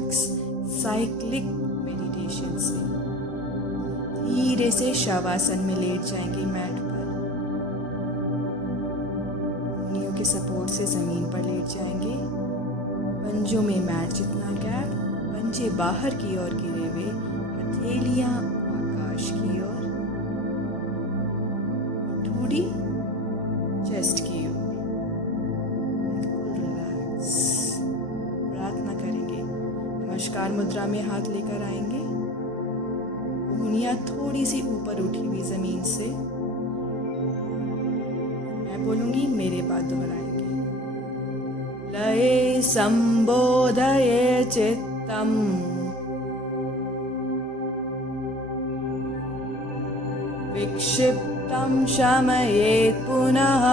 Relax cyclic meditation से। धीरे से शवासन में लेट जाएंगे मैट पर। उंगलियों के सपोर्ट से ज़मीन पर लेट जाएंगे। पंजों में मैट जितना गैप, पंजे बाहर की ओर गिरे हुए, हथेलियां आकाश की ओर, ठुड्डी चेस्ट की ओर। बिल्कुल रिलैक्स। प्रार्थना करेंगे। नमस्कार मुद्रा में हाथ लेकर आएंगे। उंगलियां थोड़ी सी ऊपर उठी हुई जमीन से। मैं बोलूंगी, मेरे बाद दोहराएंगे। लये संबोधये चित्तम् विक्षिप्तं शमयेत् पुनः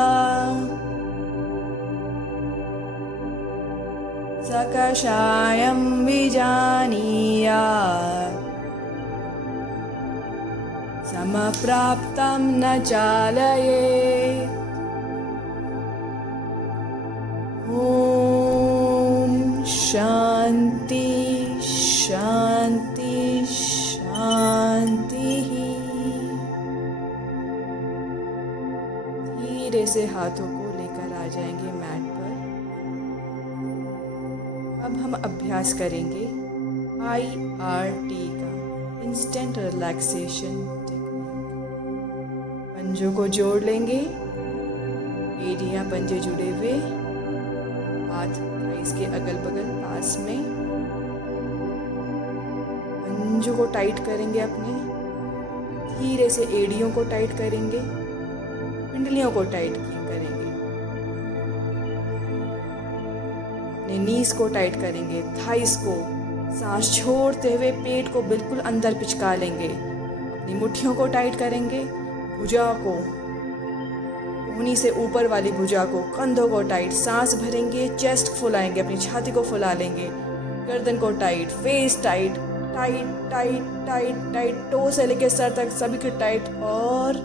सकषायं विजानीयात् समप्राप्तं न चालयेत्। ॐ शान्ति शान्ति शान्तिः। धीरे से हाथों को लेकर आ जाएंगे मैट पर। अब हम अभ्यास करेंगे IRT का, इंस्टेंट रिलैक्सेशन टेक्निक। पंजों को जोड़ लेंगे, एड़ियाँ पंजे जुड़े हुए, हाथ थाइस के अगल बगल पास में। पंजों को टाइट करेंगे अपने। धीरे से एड़ियों को टाइट करेंगे, पिंडलियों को टाइट करेंगे, अपने नीज को टाइट करेंगे, थाइस को। सांस छोड़ते हुए पेट को बिल्कुल अंदर पिचका लेंगे। अपनी मुट्ठियों को टाइट करेंगे, भुजा को, कोहनी से ऊपर वाली भुजा को, कंधों को टाइट। सांस भरेंगे, चेस्ट फुलाएंगे, अपनी छाती को फुला लेंगे, गर्दन को tight, face tight, tight tight tight tight, toe से लेकर सर तक सभी को टाइट। और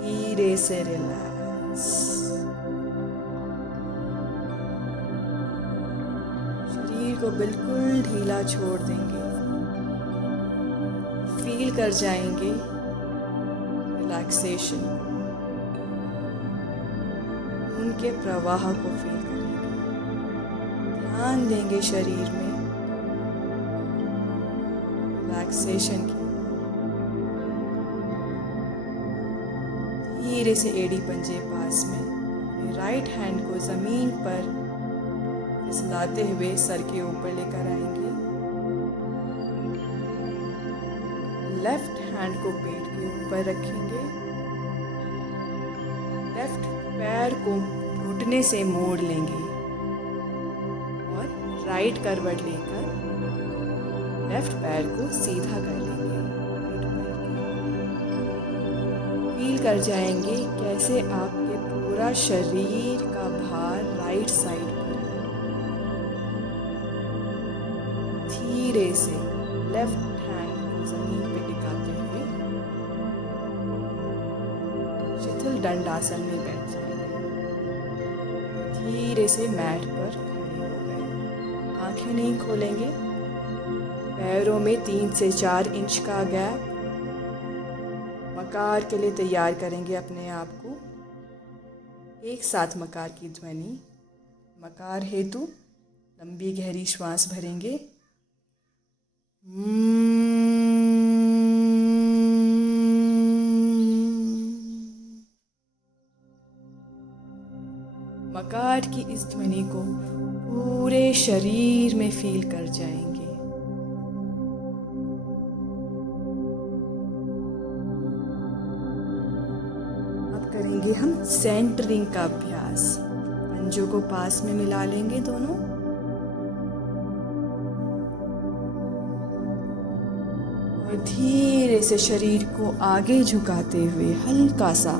धीरे से रिलैक्स। शरीर को बिल्कुल ढीला छोड़ देंगे। फील कर जाएंगे रिलैक्सेशन को, उनके प्रवाह को फील करेंगे। ध्यान देंगे शरीर में रिलैक्सेशन की। धीरे से एड़ी पंजे पास में, अपने राइट हैंड को जमीन पर फिसलाते हुए सर के ऊपर लेकर आएंगे। लेफ्ट हैंड को पेट के ऊपर रखेंगे। लेफ्ट पैर को घुटने से मोड़ लेंगे और राइट करवट लेकर लेफ्ट पैर को सीधा कर लेंगे। फील कर जाएंगे कैसे आपके पूरा शरीर का भार राइट साइड पर है। धीरे से लेफ्ट हैंड को जमीन पे टिकाते हुए शिथिल दंडासन में बैठ जाएंगे। धीरे से मैट पर खड़े हो गए। आंखें नहीं खोलेंगे। पैरों में 3 से 4 इंच का गैप। मकार के लिए तैयार करेंगे अपने आप को। एक साथ मकार की ध्वनि। मकार हेतु लंबी गहरी श्वास भरेंगे। मकार की इस ध्वनि को पूरे शरीर में फील कर जाएंगे। करेंगे हम सेंटरिंग का अभ्यास। पंजों को पास में मिला लेंगे दोनों। और धीरे से शरीर को आगे झुकाते हुए हल्का सा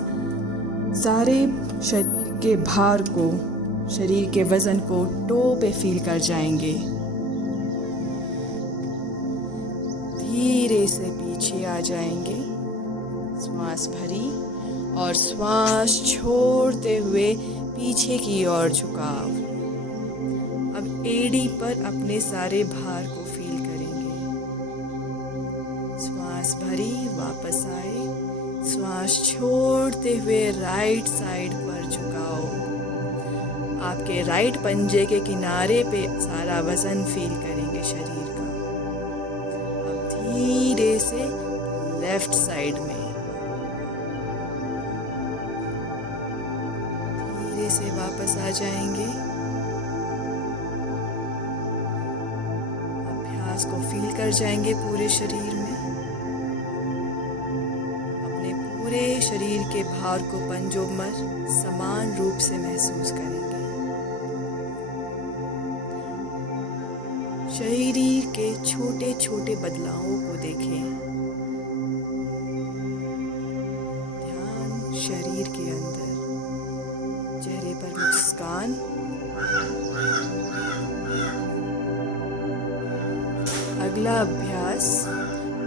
सारे शरीर के भार को, शरीर के वजन को टो पे फील कर जाएंगे। धीरे से पीछे आ जाएंगे। श्वास भरी और श्वास छोड़ते हुए पीछे की ओर झुकाव। अब एड़ी पर अपने सारे भार को सांस भरी, वापस आए। श्वास छोड़ते हुए राइट साइड पर झुकाओ। आपके राइट पंजे के किनारे पे सारा वजन फील करेंगे शरीर का। अब धीरे से लेफ्ट साइड में धीरे से वापस आ जाएंगे। अभ्यास को फील कर जाएंगे पूरे शरीर में। अपने पूरे शरीर के भार को पंजों में समान रूप से महसूस करेंगे। शरीर के छोटे छोटे बदलावों को देखें। ध्यान शरीर के अंदर, चेहरे पर मुस्कान। अगला अभ्यास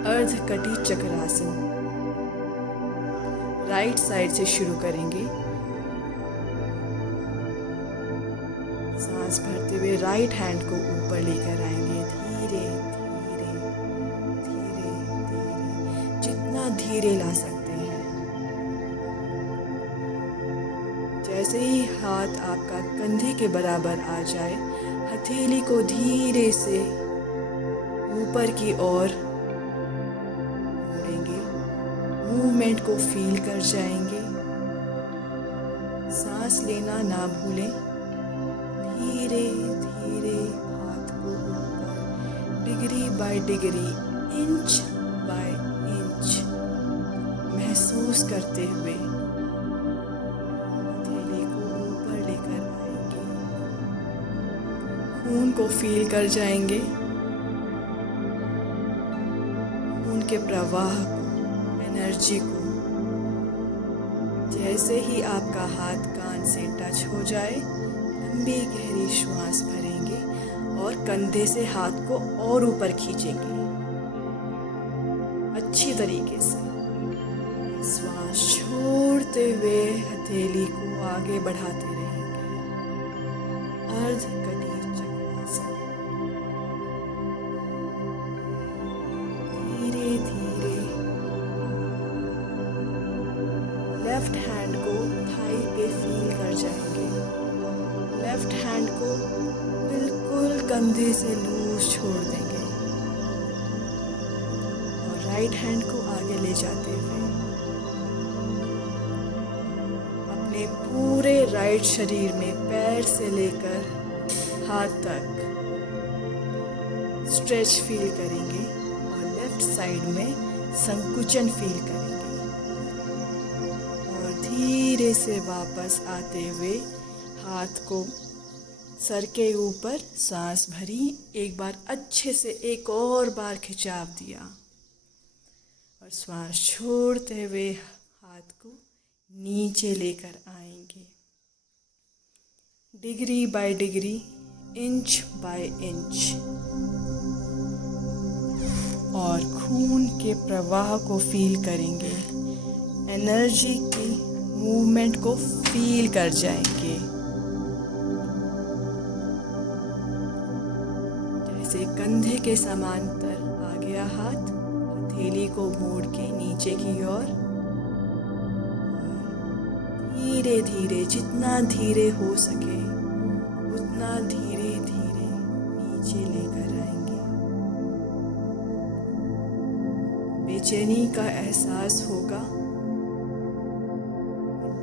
अर्धकटी चक्रासन। राइट साइड से शुरू करेंगे। सांस भरते हुए राइट हैंड को ऊपर लेकर आएंगे। धीरे धीरे धीरे धीरे, जितना धीरे ला सकते हैं। जैसे ही हाथ आपका कंधे के बराबर आ जाए, हथेली को धीरे से ऊपर की ओर मोड़ेंगे। मूवमेंट को फील कर जाएंगे। सांस लेना ना भूलें। धीरे धीरे हाथ को ऊपर, degree by degree, inch by inch महसूस करते हुए हथेली को ऊपर लेकर आएंगे। खून को फील कर जाएंगे। खून के प्रवाह को, एनर्जी को। जैसे ही आपका हाथ कान से टच हो जाए, लंबी गहरी श्वास भरेंगे और कंधे से हाथ को और ऊपर खींचेंगे अच्छी तरीके से। श्वास छोड़ते हुए हथेली को आगे बढ़ाते रहेंगे। अर्धकटी चक्रासन। धीरे धीरे लेफ्ट हैंड को थाई पे फील कर जाएंगे। लेफ्ट हैंड को बिल्कुल कंधे से लूज छोड़ देंगे और राइट हैंड को आगे ले जाते हुए अपने पूरे राइट शरीर में पैर से लेकर हाथ तक स्ट्रेच फील करेंगे और लेफ्ट साइड में संकुचन फील करेंगे और धीरे से वापस आते हुए हाथ को सर के ऊपर, सांस भरी, एक बार अच्छे से एक और बार खिंचाव दिया और श्वास छोड़ते हुए हाथ को नीचे लेकर आएंगे। Degree by degree, inch by inch और खून के प्रवाह को फील करेंगे। एनर्जी की मूवमेंट को फील कर जाएंगे। जैसे कंधे के समांतर आ गया हाथ, हथेली को मोड़ के नीचे की ओर, धीरे धीरे, जितना धीरे हो सके उतना धीरे धीरे नीचे लेकर आएंगे। बेचैनी का एहसास होगा।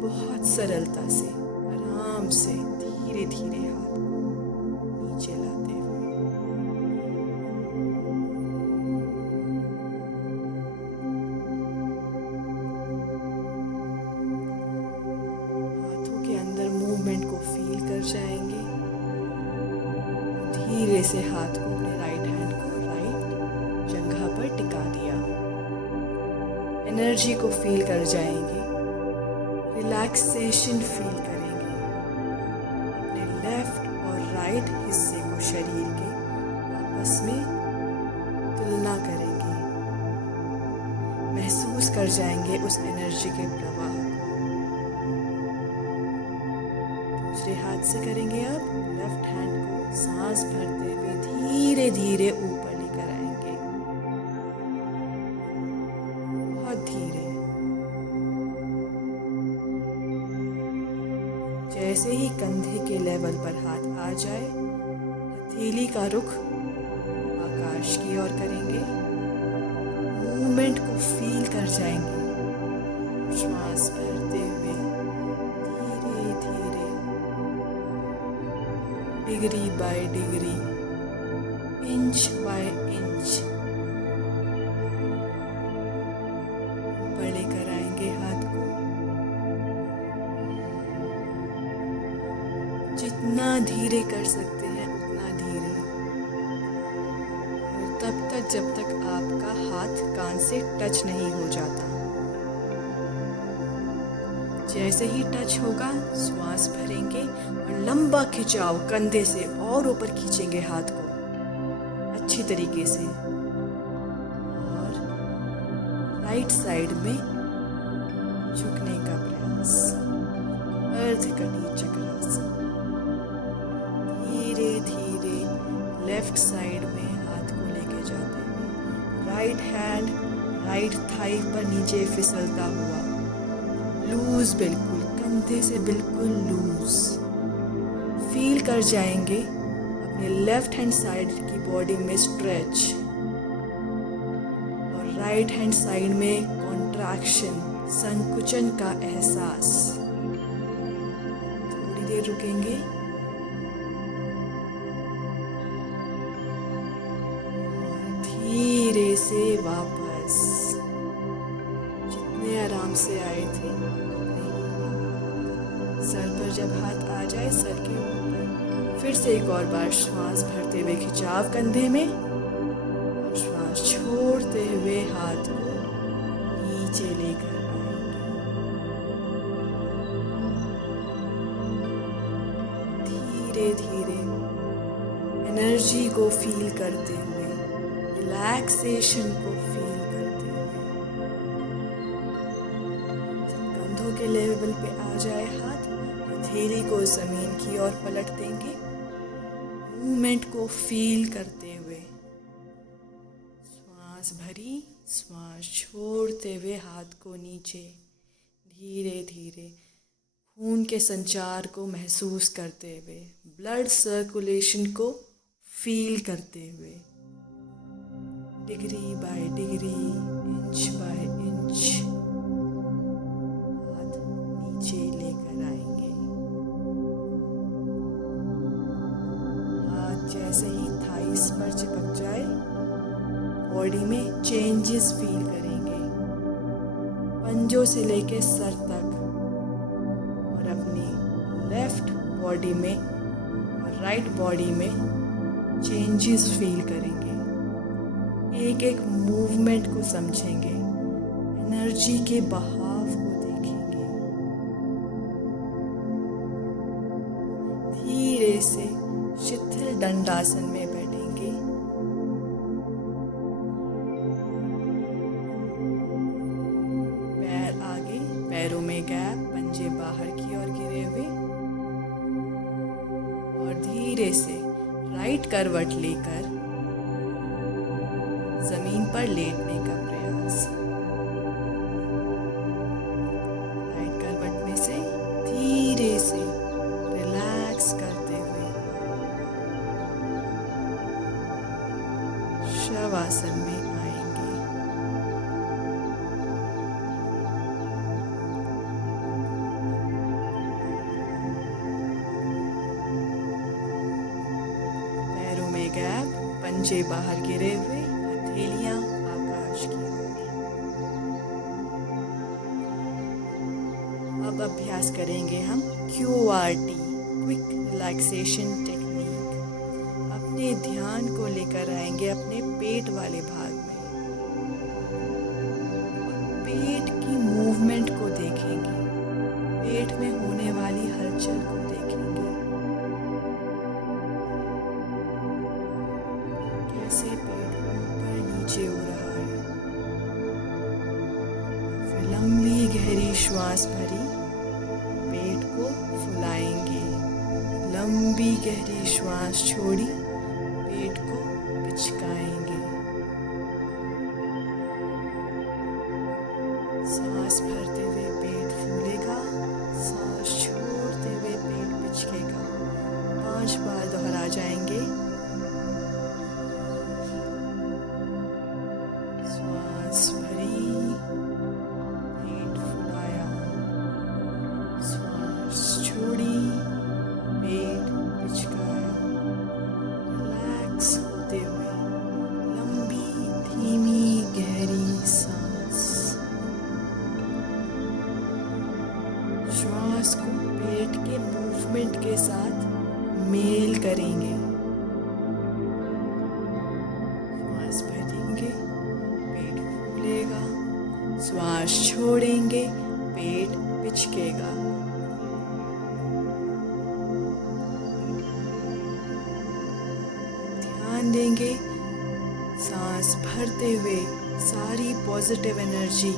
बहुत सरलता से, आराम से, धीरे धीरे हाथ को नीचे लाते हुए हाथों के अंदर मूवमेंट को फील कर जाएंगे। धीरे से हाथ को, अपने राइट हैंड को राइट जगह पर टिका दिया। एनर्जी को फील कर जाएंगे। रिलैक्सेशन फील करेंगे। अपने लेफ्ट और राइट हिस्से को शरीर के आपस में तुलना करेंगे। महसूस कर जाएंगे उस एनर्जी के प्रवाह को। दूसरे हाथ से करेंगे अब। लेफ्ट हैंड को सांस भरते हुए धीरे धीरे ऊपर लेकर आएंगे। धीरे। जैसे ही कंधे के लेवल पर हाथ आ जाए, हथेली का रुख आकाश की ओर करेंगे। मूवमेंट को फील कर जाएंगे। श्वास भरते हुए धीरे धीरे, degree by degree, inch by inch ऊपर लेकर आएंगे हाथ को। जितना धीरे कर सकते हैं उतना धीरे, और तब तक जब तक आपका हाथ कान से टच नहीं हो जाता। जैसे ही टच होगा श्वास भरेंगे और लंबा खिंचाव कंधे से और ऊपर खींचेंगे हाथ को अच्छी तरीके से, और राइट साइड में झुकने का प्रयास, अर्धकटी चक्रासन। धीरे धीरे लेफ्ट साइड में हाथ को लेके जाते हुए राइट हैंड राइट थाई पर नीचे फिसलता हुआ, लूज, बिल्कुल कंधे से बिल्कुल लूज। फील कर जाएंगे अपने लेफ्ट हैंड साइड की बॉडी में स्ट्रेच और राइट हैंड साइड में कॉन्ट्रैक्शन, संकुचन का एहसास। थोड़ी देर रुकेंगे और धीरे से वापस जितने आराम से आए थे। सर पर जब हाथ आ जाए, सर के ऊपर फिर से एक और बार श्वास भरते हुए खिंचाव कंधे में, और श्वास छोड़ते हुए हाथ को नीचे लेकर आएंगे। धीरे धीरे एनर्जी को फील करते हुए, रिलैक्सेशन को फील करते हुए, जब कंधों के लेवल पे आ जाए हाथ, हथेली को जमीन की ओर पलट देंगे। मूवमेंट को फील करते हुए श्वास भरी, श्वास छोड़ते हुए हाथ को नीचे, धीरे धीरे खून के संचार को महसूस करते हुए, ब्लड सर्कुलेशन को फील करते हुए, degree by degree, inch by inch हाथ नीचे लेकर आएंगे। हाथ जैसे ही थाइस पर चिपक जाए, बॉडी में चेंजेस फील करेंगे, पंजों से लेके सर तक, और अपनी लेफ्ट बॉडी में और राइट बॉडी में चेंजेस फील करेंगे। एक एक मूवमेंट को समझेंगे, एनर्जी के बहाव को देखेंगे। धीरे से शिथिल दंडासन में बैठेंगे। पैर आगे, पैरों में गैप, पंजे बाहर की ओर गिरे हुए, और धीरे से राइट करवट लेकर जमीन पर लेटने का प्रयास। राइट करवट में से धीरे से रिलैक्स करते हुए शवासन में आएंगे। पैरों में गैप, पंजे बाहर गिरे हुए, हथेलियां आकाश की ओर। अब अभ्यास करेंगे हम QRT, क्विक रिलैक्सेशन टेक्निक। अपने ध्यान को लेकर आएंगे अपने पेट वाले भाग में। पेट की मूवमेंट को देखेंगे, पेट में होने वाली हलचल को देखेंगे। कैसे पेट ऊपर नीचे हो रहा है। फिर लंबी गहरी श्वास भरी, पेट को फुलाएंगे। लंबी गहरी श्वास छोड़ी, पेट को पिचकाएंगे। श्वास भरते हुए पेट फूलेगा, सांस छोड़ते हुए पेट पिचकेगा। 5 बार दोहरा जाएंगे। श्वास भरी, पेट फुलाया, श्वास छोड़ी, पेट पिचकाया। रिलैक्स होते हुए लंबी धीमी गहरी सांस। श्वास को पेट के मूवमेंट के साथ मेल करेंगे। श्वास भरेंगे, पेट फूलेगा, श्वास छोड़ेंगे, पेट पिचकेगा। ध्यान देंगे सांस भरते हुए सारी पॉजिटिव एनर्जी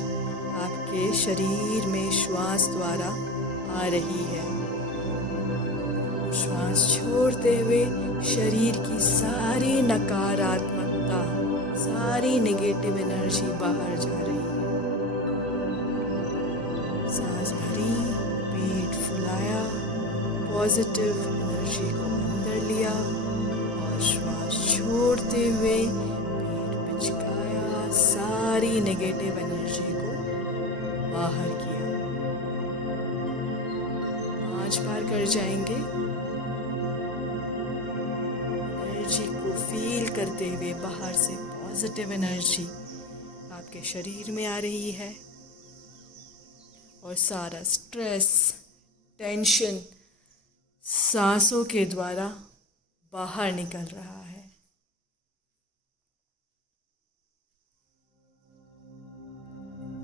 आपके शरीर में श्वास द्वारा आ रही है। श्वास छोड़ते हुए शरीर की सारी नकारात्मकता, सारी नेगेटिव एनर्जी बाहर जा रही है। सांस भरी, पेट फुलाया, पॉजिटिव एनर्जी को अंदर लिया और श्वास छोड़ते हुए पेट पिचकाया, सारी नेगेटिव एनर्जी को बाहर किया। 5 बार कर जाएंगे। एनर्जी को फील करते हुए बाहर से पॉजिटिव एनर्जी आपके शरीर में आ रही है और सारा स्ट्रेस, टेंशन सांसों के द्वारा बाहर निकल रहा है।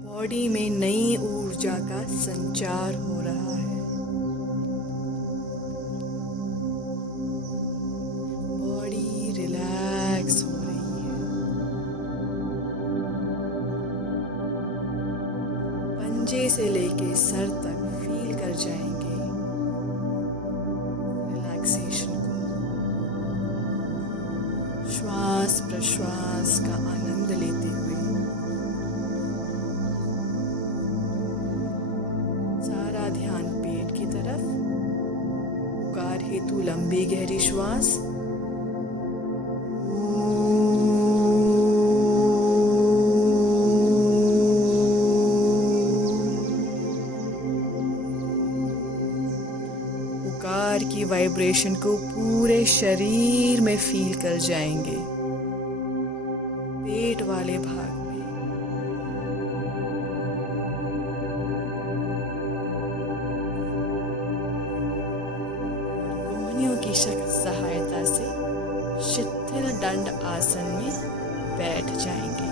बॉडी में नई ऊर्जा का संचार हो रहा है। बॉडी रिलैक्स हो रही है। पंजे से लेके सर तक फील कर जाएंगे रिलैक्सेशन को। श्वास प्रश्वास का आनंद लेते हुए सारा ध्यान पेट की तरफ। उकार हेतु लंबी गहरी श्वास। उकार की वाइब्रेशन को पूरे शरीर में फील कर जाएंगे, पेट वाले भाग में। की सहायता से शिथिल दंड आसन में बैठ जाएंगे।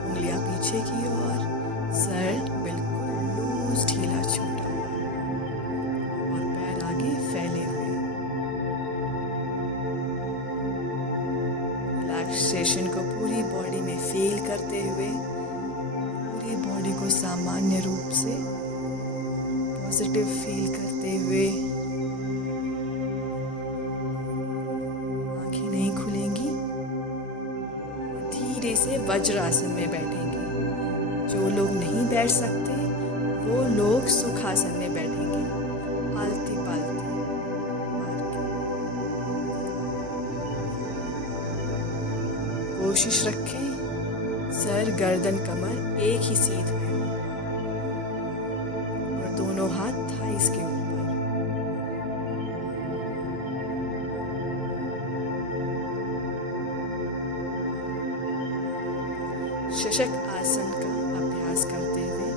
उंगलियां पीछे की ओर, सर बिल्कुल लूज ढीला छोड़ा हुआ और पैर आगे फैले हुए। रिलैक्सेशन को पूरी बॉडी में फील करते हुए पूरी बॉडी को सामान्य रूप से पॉजिटिव फील करते हुए आंखें नहीं खुलेंगी। धीरे से वज्रासन में बैठेंगे। जो लोग नहीं बैठ सकते वो लोग सुखासन में बैठेंगे, आलती पालती मार के। कोशिश रखें सर, गर्दन, कमर एक ही सीध में हो और दोनों हाथ थाइस के ऊपर। शशक आसन का अभ्यास करते हुए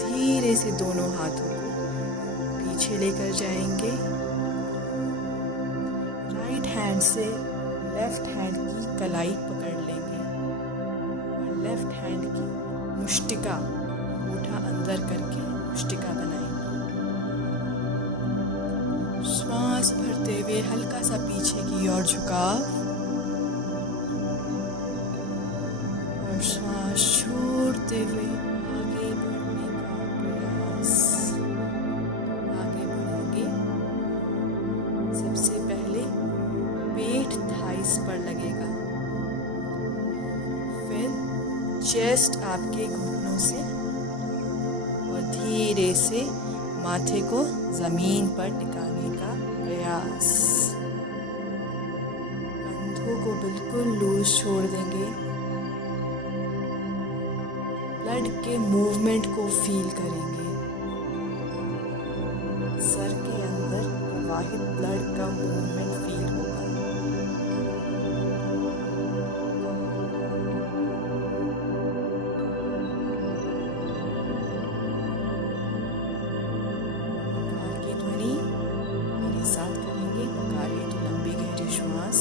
धीरे से दोनों हाथों को पीछे लेकर जाएंगे। राइट हैंड से लेफ्ट हैंड की कलाई पकड़ लेंगे और लेफ्ट हैंड की मुष्टिका, अंगूठा अंदर करके मुष्टिका बनाएंगे। श्वास भरते हुए हल्का सा पीछे की ओर झुकाव और श्वास छोड़ते हुए आगे बढ़ने का प्रयास। आगे बढ़ेंगे। सबसे पहले पेट थाइस पर लगेगा। चेस्ट आपके घुटनों से और धीरे से माथे को जमीन पर टिकाने का प्रयास। कंधों को बिल्कुल लूज छोड़ देंगे। ब्लड के मूवमेंट को फील करेंगे। सर के अंदर प्रवाहित ब्लड का मूवमेंट फील होगा। मकार की ध्वनि मेरे साथ करेंगे। मकार हेतु लंबी गहरी श्वास।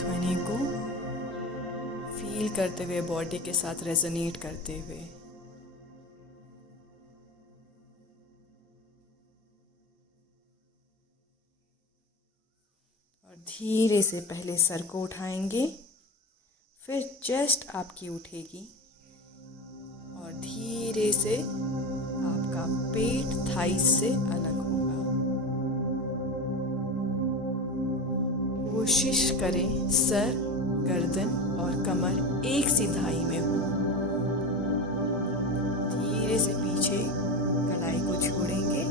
ध्वनि को फील करते हुए, बॉडी के साथ रेजोनेट करते हुए। और धीरे से पहले सर को उठाएंगे, फिर चेस्ट आपकी उठेगी और धीरे से आपका पेट थाइस से अलग होगा। कोशिश करें सर, गर्दन और कमर एक सिधाई में हो। धीरे से पीछे कलाई को छोड़ेंगे।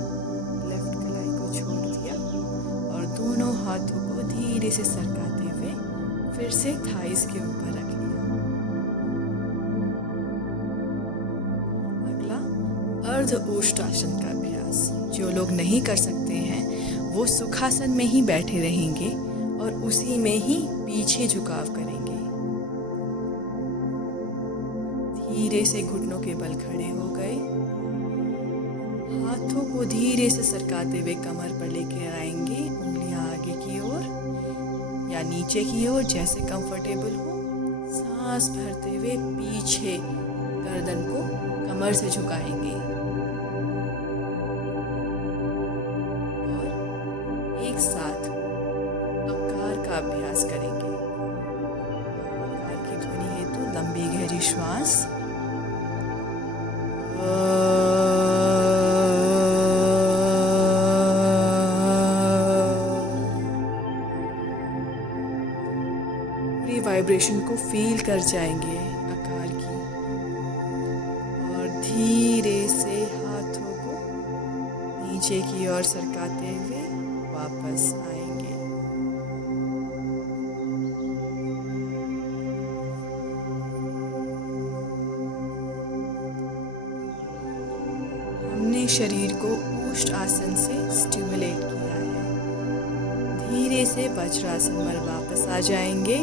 लेफ्ट कलाई को छोड़ दिया और दोनों हाथों को धीरे से सरकाते हुए फिर से थाइस के ऊपर रख लिया। अगला अर्ध ओष्ठासन का अभ्यास। जो लोग नहीं कर सकते हैं वो सुखासन में ही बैठे रहेंगे और उसी में ही पीछे झुकाव करेंगे। धीरे से घुटनों के बल खड़े हो गए। हाथों को धीरे से सरकाते हुए कमर पर लेकर आएंगे। उंगलियां आगे की ओर या नीचे की ओर, जैसे कंफर्टेबल हो। सांस भरते हुए पीछे गर्दन को कमर से झुकाएंगे और एक साथ का अभ्यास करेंगे। मकार की ध्वनि हेतु लंबी गहरी श्वास। पूरी वाइब्रेशन को फील कर जाएंगे आकार की और धीरे से हाथों को नीचे की ओर सरकाते हुए वापस आएंगे। शरीर को ऊष्ठ आसन से स्टिमुलेट किया है। धीरे से वज्रासन में वापस आ जाएंगे।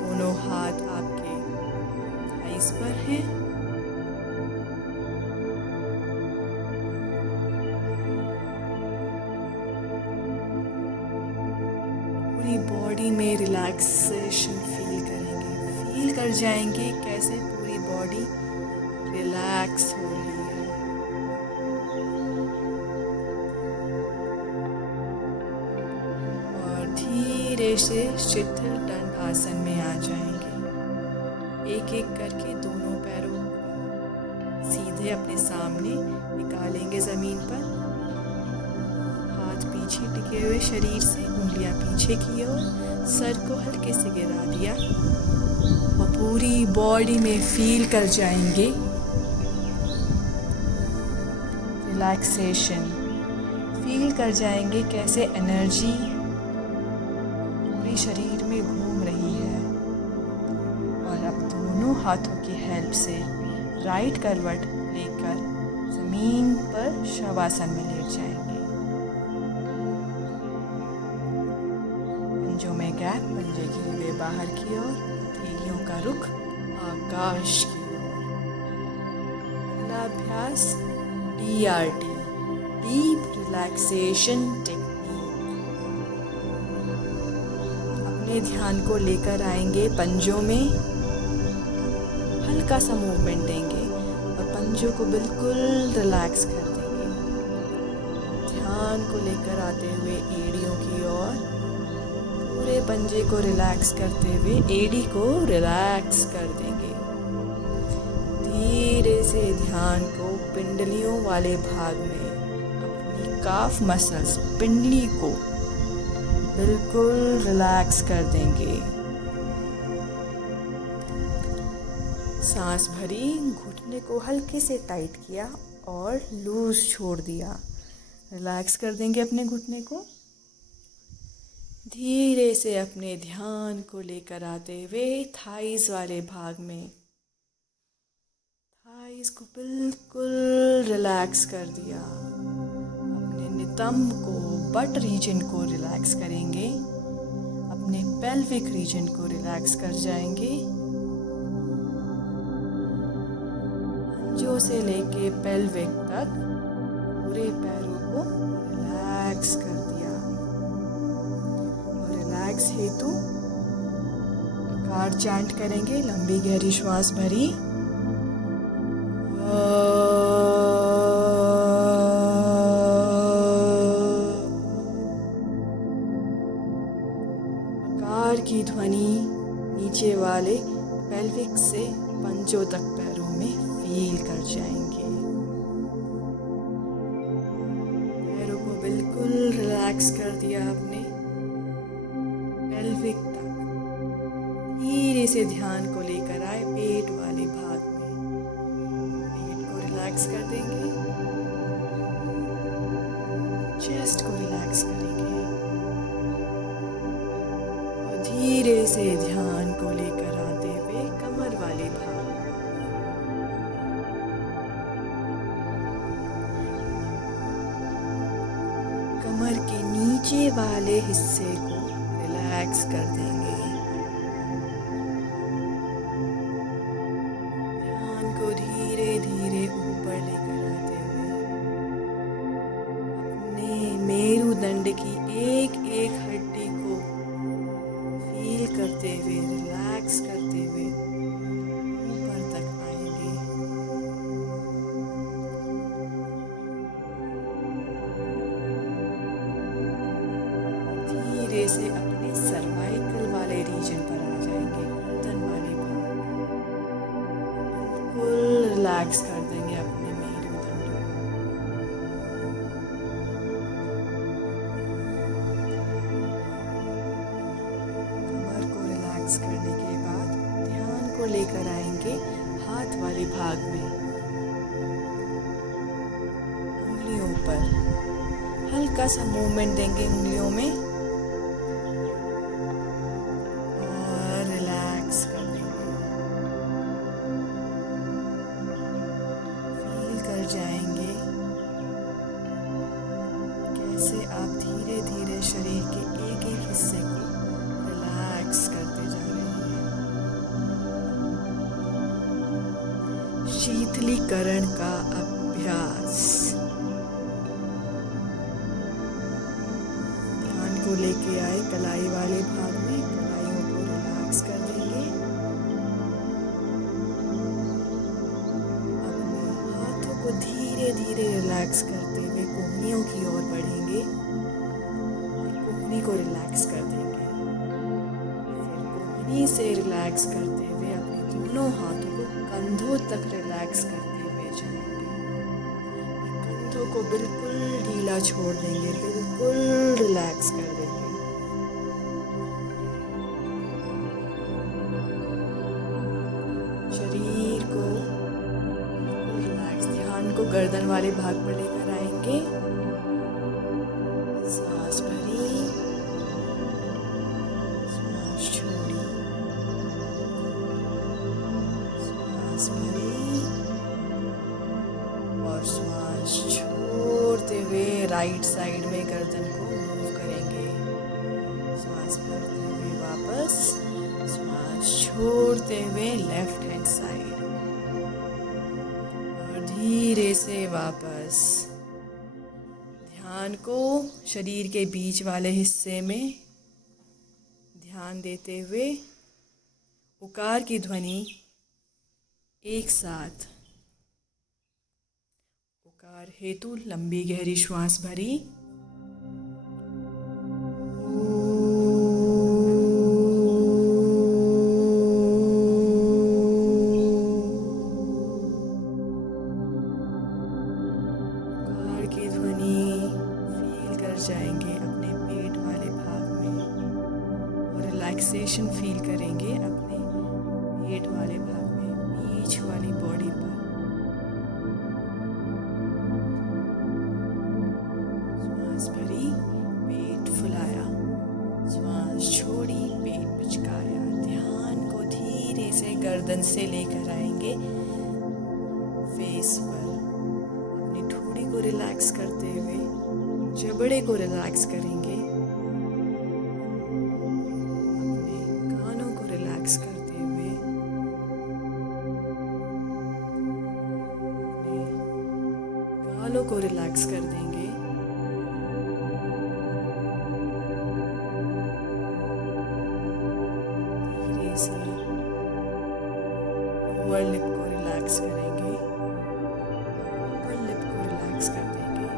दोनों हाथ आपके थाइस पर हैं। पूरी बॉडी में रिलैक्सेशन फील करेंगे। फील कर जाएंगे कैसे पूरी बॉडी रिलैक्स हो रही है। धीरे से शिथिल दंड आसन में आ जाएंगे। एक एक करके दोनों पैरों को सीधे अपने सामने निकालेंगे जमीन पर। हाथ पीछे टिके हुए शरीर से, उंगलियां पीछे की ओर, सर को हल्के से गिरा दिया और पूरी बॉडी में फील कर जाएंगे रिलैक्सेशन। फील कर जाएंगे कैसे एनर्जी शरीर में घूम रही है। और अब दोनों हाथों की हेल्प से राइट करवट लेकर जमीन पर शवासन में लेट जाएंगे। पंजों में गैप, पंजे गिरे हुए बाहर की ओर, हथेलियों का रुख आकाश की ओर। पहला अभ्यास DRT, डीप रिलैक्सेशन टेक्निक। ध्यान को लेकर आएंगे पंजों में, हल्का सा मूवमेंट देंगे और पंजों को बिल्कुल रिलैक्स कर देंगे। ध्यान को लेकर आते हुए एड़ियों की ओर, पूरे पंजे को रिलैक्स करते हुए एड़ी को रिलैक्स कर देंगे। धीरे से ध्यान को पिंडलियों वाले भाग में, अपनी काफ मसल्स पिंडली को बिल्कुल रिलैक्स कर देंगे। सांस भरी, घुटने को हल्के से टाइट किया और लूज छोड़ दिया। रिलैक्स कर देंगे अपने घुटने को। धीरे से अपने ध्यान को लेकर आते हुए थाइस वाले भाग में, थाइस को बिल्कुल रिलैक्स कर दिया। अपने नितंब को, बट रीजन को रिलैक्स करेंगे। अपने पेल्विक रीजन को रिलैक्स कर जाएंगे। पंजों से लेके पेल्विक तक पूरे पैरों को रिलैक्स कर दिया। और रिलैक्स हेतु आकार चैंट करेंगे, लंबी गहरी श्वास भरी। आकार की ध्वनि नीचे वाले पेल्विक से पंजों तक पैरों में फील कर जाएंगे। पैरों को बिल्कुल रिलैक्स कर दिया आपने। पेल्विक तक धीरे से ध्यान को लेकर आए पेट वाले भाग में, पेट को रिलैक्स कर देंगे। चेस्ट को रिलैक्स करेंगे और धीरे से ध्यान को लेकर आते हुए कमर वाले भाग, कमर के नीचे वाले हिस्से को रिलैक्स कर देंगे। ध्यान को धीरे धीरे ऊपर लेकर आते हुए अपने मेरुदंड की एक एक हड्डी को फील करते हुए, रिलैक्स करते हुए ऊपर तक आएंगे। धीरे से अपने सर्वाइकल वाले रीजन पर आ जाएंगे, गर्दन वाले भाग। बिल्कुल रिलैक्स कर देंगे अपने मेरुदंड को। कमर को रिलैक्स करने के बाद ध्यान को लेकर आएंगे हाथ वाले भाग में। उंगलियों पर हल्का सा मूवमेंट देंगे उंगलियों में और रिलैक्स कर देंगे। फील कर जाएंगे कैसे आप धीरे धीरे शरीर के एक एक हिस्से को रिलैक्स करते जा रहे हैं। शीतलीकरण का अभ्यास। ध्यान को लेके आए कलाई वाले भाग में, कलाइयों को रिलैक्स कर देंगे। अपने हाथों को धीरे धीरे रिलैक्स करते हुए कोहनियों की ओर बढ़ेंगे और कोहनी को रिलैक्स कर देंगे। फिर कोहनी से रिलैक्स करते हुए अपने दोनों हाथों को कंधों तक रिलैक्स करते हुए जाएंगे। कंधों को बिल्कुल ढीला छोड़ देंगे, बिल्कुल रिलैक्स कर देंगे। शरीर को बिल्कुल रिलैक्स, ध्यान को गर्दन वाले भाग पर लेकर आएंगे। सांस भरी, सांस छोड़ी, सांस भरी और सांस छोड़ते हुए राइट साइड में गर्दन को मूव करेंगे। सांस भरते हुए वापस, सांस छोड़ते हुए लेफ्ट हैंड साइड और धीरे से वापस। ध्यान को शरीर के बीच वाले हिस्से में ध्यान देते हुए उकार की ध्वनि एक साथ। उकार हेतु लंबी गहरी श्वास भरी। धीरे से गर्दन से लेकर आएंगे फेस पर। अपनी ठोड़ी को रिलैक्स करते हुए जबड़े को रिलैक्स करेंगे। अपने कानों को रिलैक्स करते हुए अपने गालों को रिलैक्स कर देंगे। धीरे से लोअर लिप को रिलैक्स करेंगे, अपर लिप को रिलैक्स कर देंगे।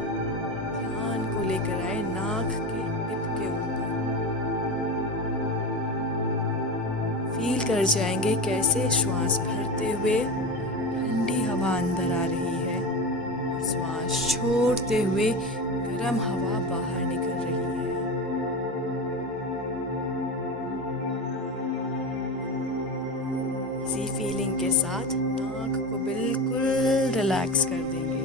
ध्यान को लेकर आए नाक के टिप के ऊपर। फील कर जाएंगे कैसे श्वास भरते हुए ठंडी हवा अंदर आ रही है और श्वास छोड़ते हुए गर्म हवा बाहर निकल रही है। इसी फीलिंग के साथ नाक को बिल्कुल रिलैक्स कर देंगे।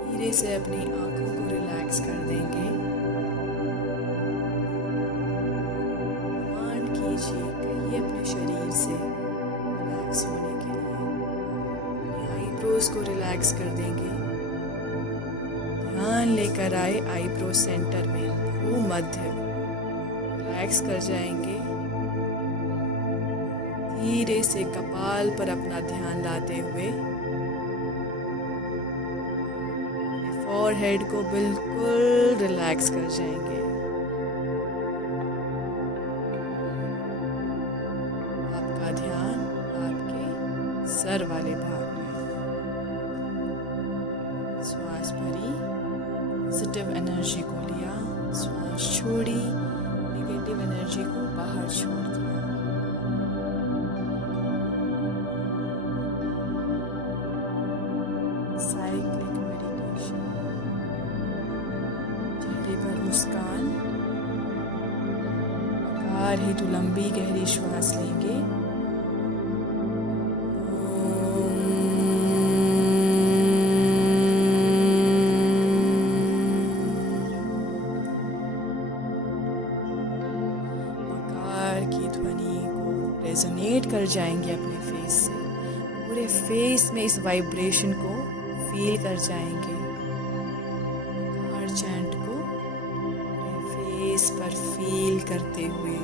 धीरे से अपनी आंखों को रिलैक्स कर देंगे। कमांड कीजिए कहिए अपने शरीर से रिलैक्स होने के लिए। अपनी आईब्रोज को रिलैक्स कर देंगे। ध्यान लेकर आए आईब्रो सेंटर में, भूमध्य रिलैक्स कर जाएंगे। धीरे से कपाल पर अपना ध्यान लाते हुए फॉरहेड को बिल्कुल रिलैक्स कर जाएंगे। आपका ध्यान आपके सर वाले भाग में। श्वास भरी, पॉजिटिव एनर्जी को लिया, श्वास छोड़ी, नेगेटिव एनर्जी को बाहर छोड़ दिया। Cyclic meditation. चेहरे पर मुस्कान, आकार हेतु लंबी गहरी श्वास लेंगे। की ध्वनि को रेजोनेट कर जाएंगे अपने फेस से। पूरे फेस में इस वाइब्रेशन को फील कर जाएंगे। हर चैंट को पूरे फेस पर फील करते हुए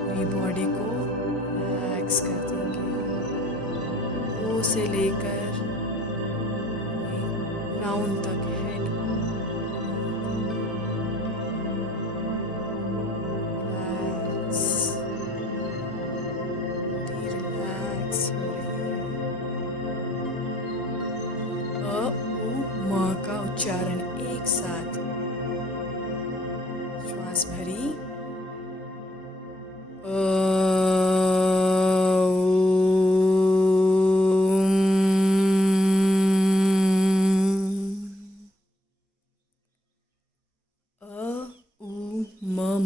पूरी बॉडी को रिलैक्स कर देंगे। ओ से लेकर राउंड तक हेड रिलैक्स हो रही है। अ उ म का उच्चारण एक साथ। श्वास भरी,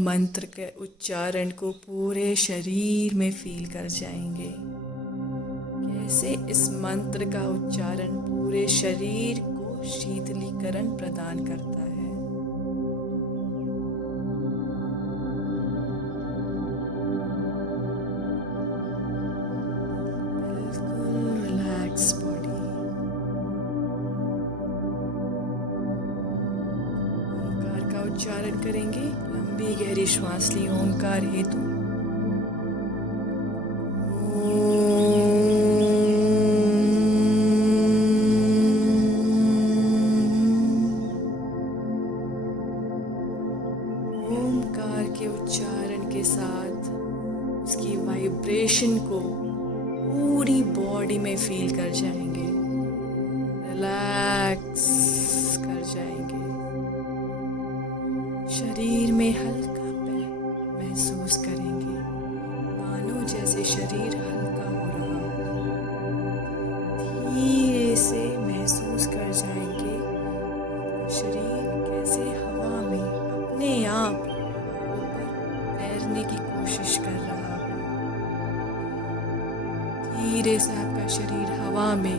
मंत्र के उच्चारण को पूरे शरीर में फील कर जाएंगे। कैसे इस मंत्र का उच्चारण पूरे शरीर को शीतलीकरण प्रदान करता है। बिल्कुल रिलैक्स बॉडी। ओंकार का उच्चारण करेंगे। लंबी गहरी श्वास ली ओंकार हेतु। ओंकार के उच्चारण के साथ उसकी वाइब्रेशन को पूरी बॉडी में फील कर जाएंगे, रिलैक्स कर जाएंगे। शरीर में हल्का महसूस करेंगे, मानो जैसे शरीर हल्का हो रहा हो। धीरे से महसूस कर जाएंगे शरीर कैसे हवा में अपने आप ऊपर तैरने की कोशिश कर रहा हो। धीरे से आपका शरीर हवा हवा में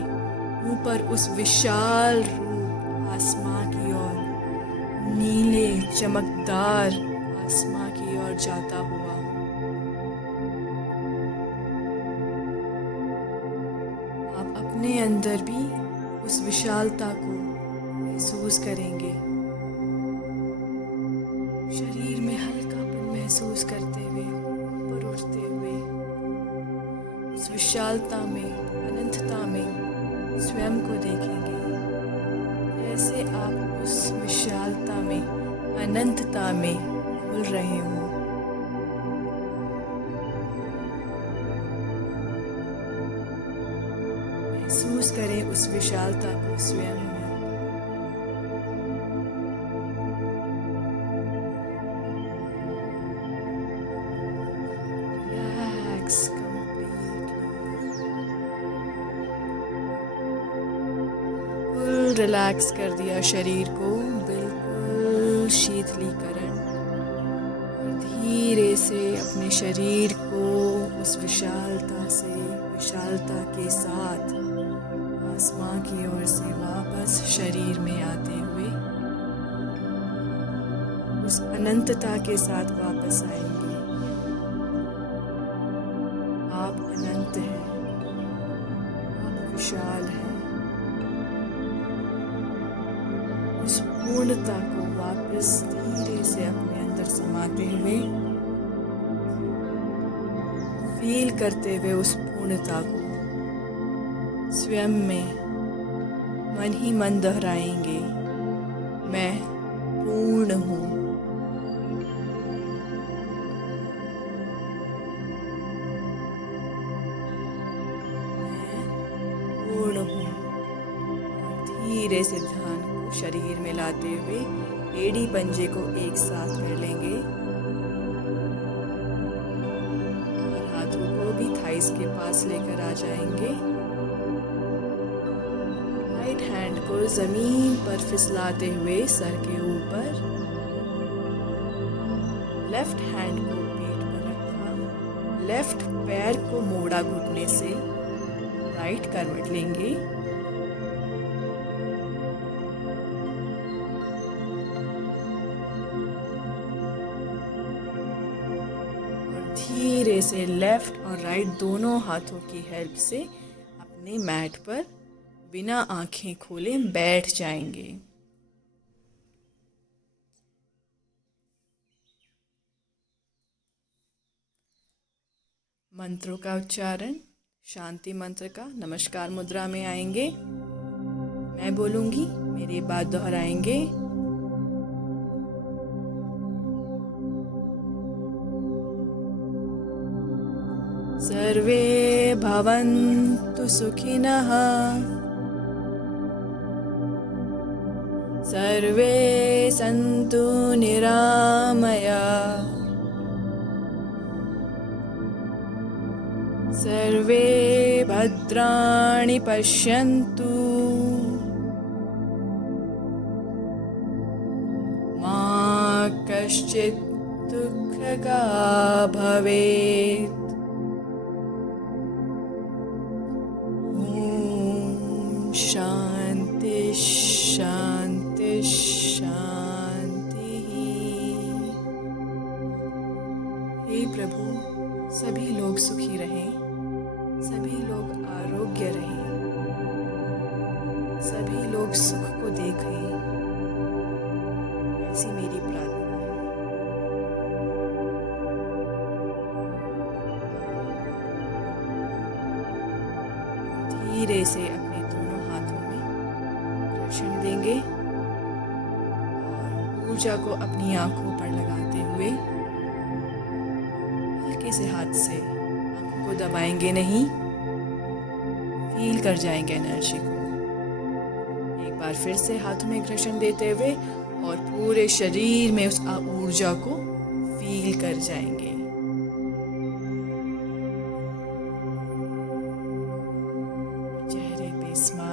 ऊपर उस विशाल रूप आसमां की ओर, नीले चमकदार आसमां की ओर जाता हुआ। आप अपने अंदर भी उस विशालता को महसूस करेंगे। शरीर में हल्कापन महसूस करते हुए ऊपर उठते हुए उस विशालता में, अनंतता में स्वयं को देखेंगे। जैसे आप उस विशालता में, अनंतता में घुल रहे हो। महसूस करें उस विशालता को स्वयं में। रिलैक्स बिल्कुल रिलैक्स कर दिया शरीर को, बिल्कुल शीतलीकरण। और धीरे से अपने शरीर को उस विशालता से, विशालता के साथ आसमां की ओर से वापस शरीर में आते हुए उस अनंतता के साथ वापस आएंगे। आप अनंत हैं, आप विशाल हैं। उस पूर्णता को वापस धीरे से अपने अंदर समाते हुए, फील करते हुए उस पूर्णता को स्वयं में मन ही मन दोहराएंगे। मैं पूर्ण हूँ। मैं पूर्ण हूँ। और धीरे से ध्यान को शरीर में लाते हुए एड़ी पंजे को एक साथ कर लेंगे और हाथों को भी थाइस के पास लेकर आ जाएंगे। राइट हैंड को जमीन पर फिसलाते हुए सर के ऊपर, लेफ्ट हैंड को पेट पर रखा, लेफ्ट पैर को मोड़ा घुटने से, राइट करवट लेंगे। और धीरे से लेफ्ट और राइट दोनों हाथों की हेल्प से अपने मैट पर बिना आंखें खोले बैठ जाएंगे। मंत्रों का उच्चारण, शांति मंत्र का नमस्कार मुद्रा में आएंगे। मैं बोलूंगी, मेरे बाद दोहराएंगे। सर्वे भवन्तु सुखिनः, सर्वे सन्तु निरामयाः, सर्वे भद्राणि पश्यन्तु, मा कश्चित् दुःखगा भवेत्। ॐ शान्ति शान्ति शान्ति। हे प्रभु, सभी लोग सुखी रहें, सभी लोग आरोग्य रहें, सभी लोग सुख को देखें, ऐसी मेरी प्रार्थना है। धीरे से अपने दोनों हाथों में दर्शन देंगे और ऊर्जा को अपनी आंखों पर लगाते हुए हल्के से हाथ से आंखों को दबाएंगे नहीं, फील कर जाएंगे एनर्जी को। एक बार फिर से हाथों में घर्षण देते हुए और पूरे शरीर में उस ऊर्जा को फील कर जाएंगे। चेहरे पे स्माइल